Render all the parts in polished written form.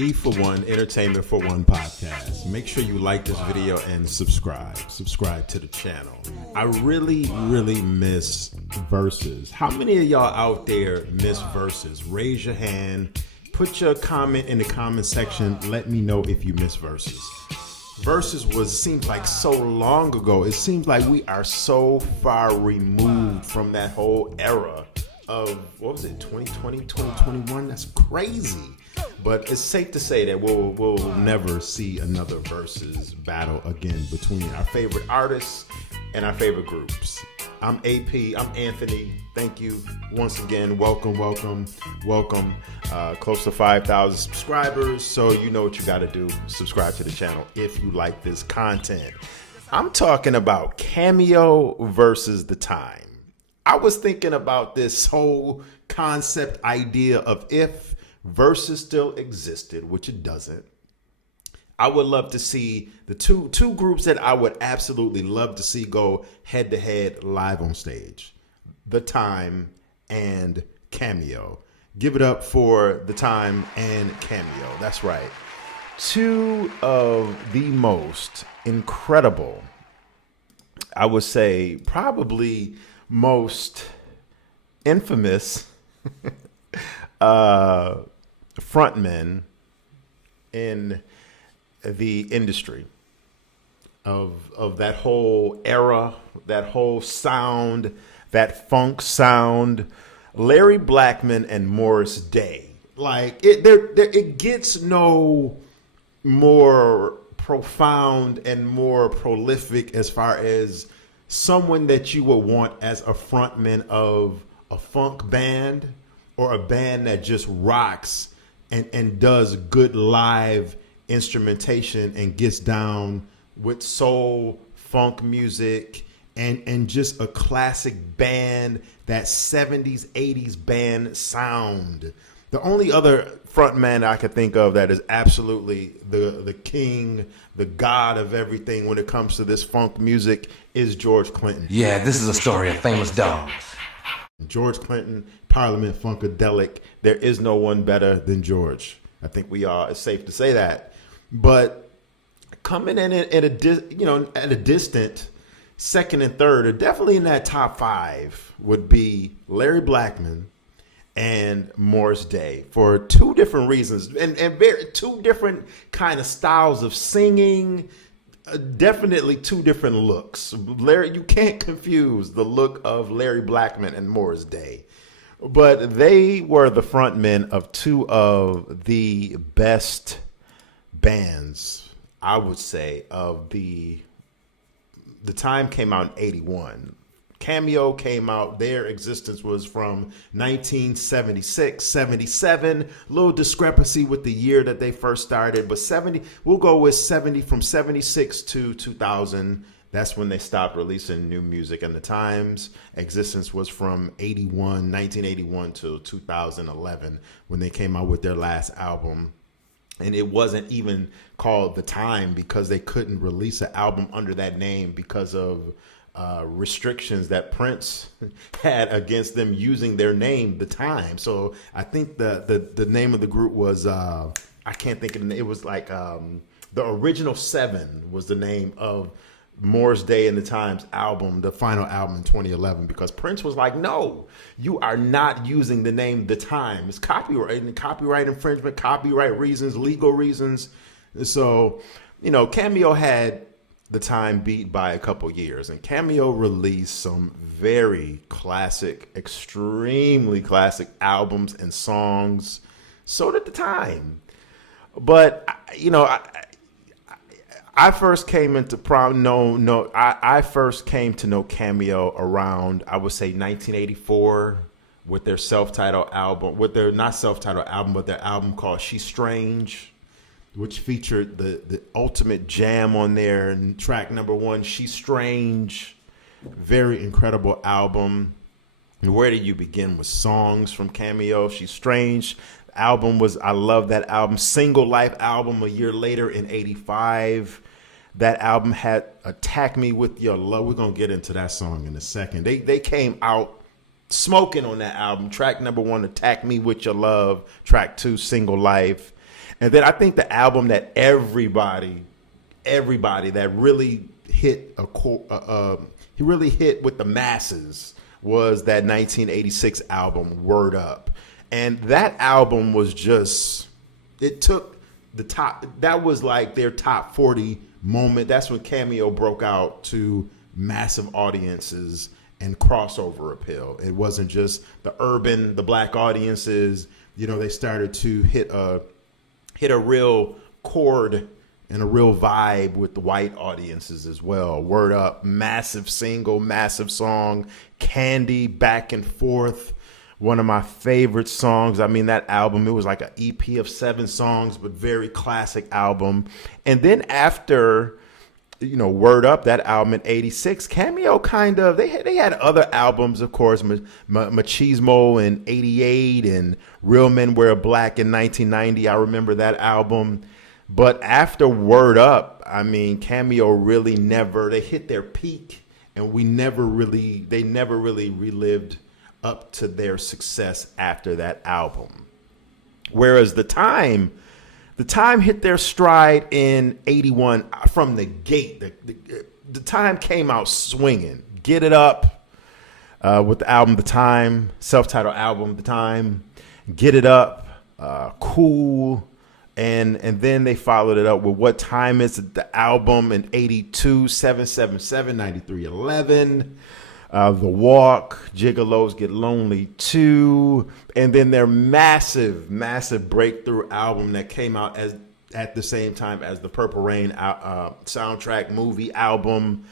E for One, Entertainment for One podcast. Make sure you like this video and subscribe. Subscribe to the channel. I really miss verses. How many of y'all out there miss verses? Raise your hand. Put your comment in the comment section. Let me know if you miss verses. Verses seems like so long ago. It seems like we are so far removed from that whole era of, what was it, 2020, 2021? That's crazy. But it's safe to say that we'll never see another versus battle again between our favorite artists and our favorite groups. I'm AP. I'm Anthony. Thank you once again. Welcome. Close to 5,000 subscribers. So you know what you got to do. Subscribe to the channel if you like this content. I'm talking about Cameo versus The Time. I was thinking about this whole concept idea of if versus still existed, which it doesn't. I would love to see the two groups that I would absolutely love to see go head to head live on stage. The Time and Cameo. Give it up for The Time and Cameo. That's right. Two of the most incredible, I would say probably most infamous frontmen in the industry of that whole era, that whole sound, that funk sound. Larry Blackmon and Morris Day. Like it gets no more profound and more prolific as far as someone that you would want as a frontman of a funk band or a band that just rocks and does good live instrumentation and gets down with soul, funk music, and just a classic band, that 70s, 80s band sound. The only other frontman I could think of that is absolutely the king, the god of everything when it comes to this funk music is George Clinton. Yeah, this is a story of famous dogs. George Clinton, Parliament Funkadelic. There is no one better than George. I think it's safe to say that. But coming in at a distant second and third, or definitely in that top five, would be Larry Blackmon and Morris Day for two different reasons and two different kind of styles of singing. Definitely two different looks. You can't confuse the look of Larry Blackmon and Morris Day. But they were the frontmen of two of the best bands, I would say, of The Time came out in 81. Cameo came out, their existence was from 1976, 77. Little discrepancy with the year that they first started, but we'll go with 70, from 76 to 2000. That's when they stopped releasing new music. And The Time's existence was from 1981 to 2011 when they came out with their last album. And it wasn't even called The Time because they couldn't release an album under that name because of restrictions that Prince had against them using their name, The Time. So I think the name of the group was, I can't think of it. It was like the Original Seven was the name of Morris Day and The Time's album, the final album in 2011, because Prince was like, no, you are not using the name The Time. It's copyright infringement, copyright reasons, legal reasons. So, Cameo had The Time beat by a couple years, and Cameo released some very classic, extremely classic albums and songs. So did The Time. But, I first came into I first came to know Cameo around, I would say, 1984 with their self-titled album, not self-titled album, but their album called She's Strange, which featured the ultimate jam on there, and track number one, She's Strange. Very incredible album. And Where Did You Begin with songs from Cameo. She's Strange. I love that album. Single Life album a year later in 85. That album had Attack Me With Your Love. We're going to get into that song in a second. They came out smoking on that album. Track number one, Attack Me With Your Love. Track two, Single Life. And then I think the album that everybody that really hit he really hit with the masses was that 1986 album, Word Up. And that album was just, it took the top, that was like their top 40 moment. That's when Cameo broke out to massive audiences and crossover appeal. It wasn't just the black audiences. You know, they started to hit a real chord and a real vibe with the white audiences as well. Word Up, massive single, massive song. Candy, Back and Forth, one of my favorite songs. I mean, that album, it was like an EP of 7 songs, but very classic album. And then after, you know, Word Up, that album in 86, Cameo kind of, they had other albums, of course, Machismo in 88 and Real Men Wear Black in 1990. I remember that album. But after Word Up, I mean, Cameo really they hit their peak, and they never really relived up to their success after that album. Whereas The Time hit their stride in 81 from the gate. The Time came out swinging. Get It Up with the album The Time, self-titled album The Time. Get It Up, Cool. And then they followed it up with What Time Is It, the album in 82, 777, 93, 11. The Walk, Gigolos Get Lonely Too. And then their massive breakthrough album that came out at the same time as the Purple Rain soundtrack movie album,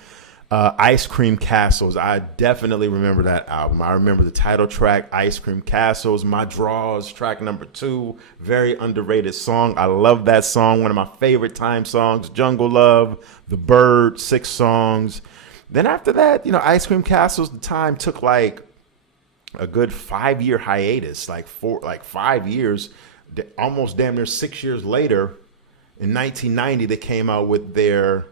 Ice Cream Castles. I definitely remember that album. I remember the title track, Ice Cream Castles. My Draws, track number 2, very underrated song. I love that song. One of my favorite Time songs. Jungle Love, The Bird, 6 songs. Then after that, you know, Ice Cream Castles, The Time took like a good 5-year hiatus, like 5 years, almost damn near 6 years later. In 1990, they came out with their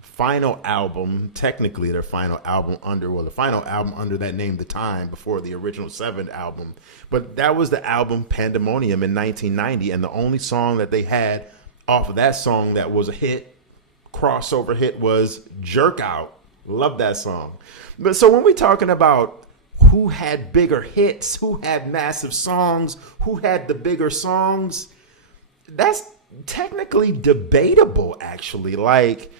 final album, technically their final album under that name, The Time, before the original 7 album. But that was the album Pandemonium in 1990, and the only song that they had off of that song that was a hit, crossover hit, was Jerk Out. Love that song. But so when we're talking about who had bigger hits, who had massive songs, who had the bigger songs, that's technically debatable, actually. Like,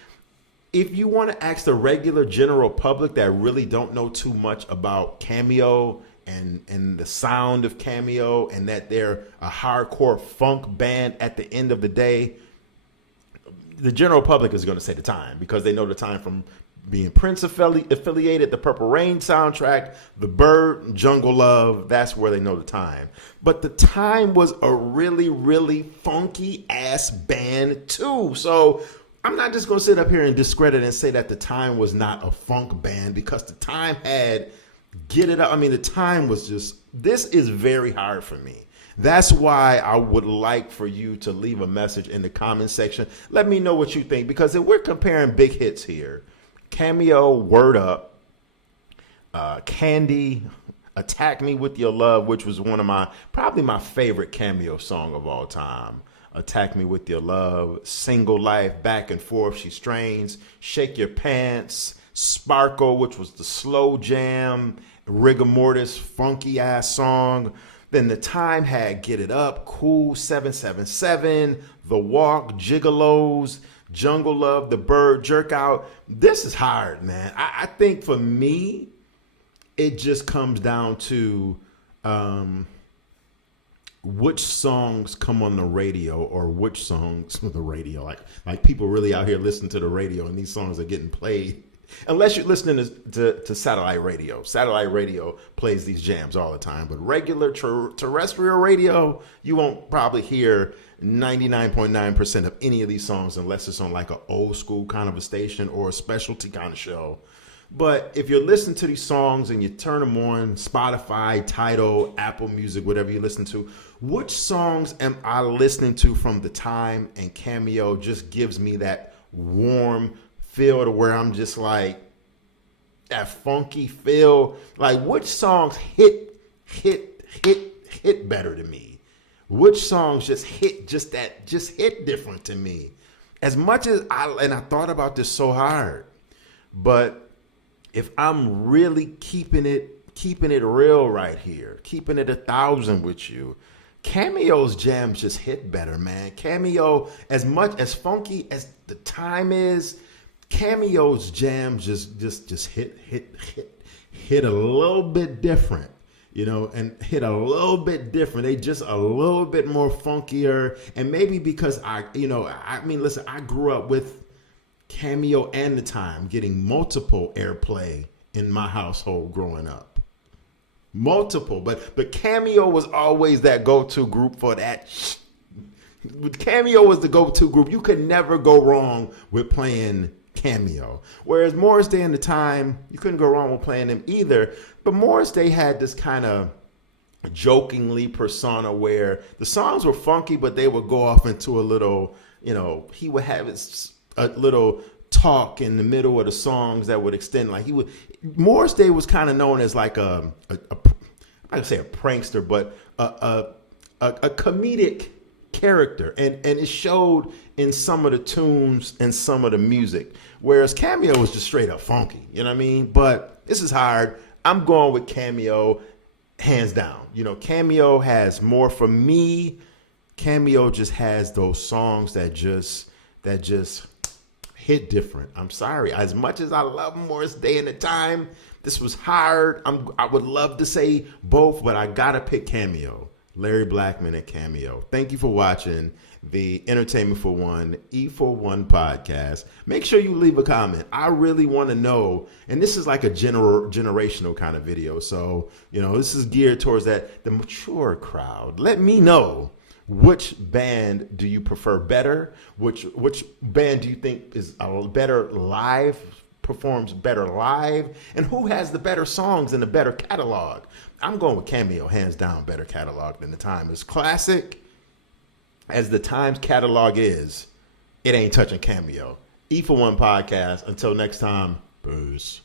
if you want to ask the regular general public that really don't know too much about Cameo and the sound of Cameo, and that they're a hardcore funk band at the end of the day, the general public is going to say The Time, because they know The Time from being Prince affiliated, the Purple Rain soundtrack, The Bird, Jungle Love. That's where they know The Time. But The Time was a really, really funky ass band too. So I'm not just going to sit up here and discredit and say that The Time was not a funk band, because The Time had Get It Up. I mean, The Time was just, this is very hard for me. That's why I would like for you to leave a message in the comment section. Let me know what you think, because if we're comparing big hits here, Cameo, Word Up, Candy, Attack Me With Your Love, which was probably my favorite Cameo song of all time. Attack Me With Your Love, Single Life, Back and Forth, She Strains, Shake Your Pants, Sparkle, which was the slow jam, Rigor Mortis, funky ass song. Then The Time had Get It Up, Cool, 777, The Walk, Gigolos, Jungle Love, The Bird, Jerk Out. This is hard, man. I think for me, it just comes down to which songs come on the radio, or which songs on the radio. Like people really out here listening to the radio, and these songs are getting played. Unless you're listening to satellite radio. Satellite radio plays these jams all the time. But regular terrestrial radio, you won't probably hear 99.9% of any of these songs unless it's on like an old school kind of a station or a specialty kind of show. But if you're listening to these songs and you turn them on, Spotify, Tidal, Apple Music, whatever you listen to, which songs am I listening to from The Time and Cameo just gives me that warm feel to where I'm just like, that funky feel. Like, which songs hit better to me? Which songs just hit different to me? As much as I thought about this so hard, but if I'm really keeping it real right here, keeping it 1,000 with you, Cameo's jams just hit better, man. Cameo, as much as funky as the time is, Cameo's jams just hit a little bit different, and hit a little bit different. They just a little bit more funkier, and maybe because listen, I grew up with Cameo and the Time getting multiple airplay in my household growing up. Multiple, but Cameo was always that go-to group for that. Cameo was the go-to group. You could never go wrong with playing Cameo. Whereas Morris Day and the Time, you couldn't go wrong with playing them either. But Morris Day had this kind of jokingly persona where the songs were funky, but they would go off into a little, he would have a little talk in the middle of the songs that would extend. Morris Day was kind of known as like I'm not gonna say a prankster, but a comedic character, and it showed in some of the tunes and some of the music, whereas Cameo was just straight up funky, you know what I mean? But this is hard. I'm going with Cameo hands down. Cameo has more for me. Cameo just has those songs that just hit different. I'm sorry. As much as I love Morris Day and the Time, this was hard. I would love to say both, but I gotta pick Cameo. Larry Blackmon and Cameo. Thank you for watching the Entertainment for One, E41 podcast. Make sure you leave a comment. I really want to know, and this is like a generational kind of video. So, this is geared towards the mature crowd. Let me know, which band do you prefer better? Which band do you think is a better live, performs better live? And who has the better songs and the better catalog? I'm going with Cameo, hands down, better catalog than the Time. As classic as the Time's catalog is, it ain't touching Cameo. E41 podcast. Until next time, peace.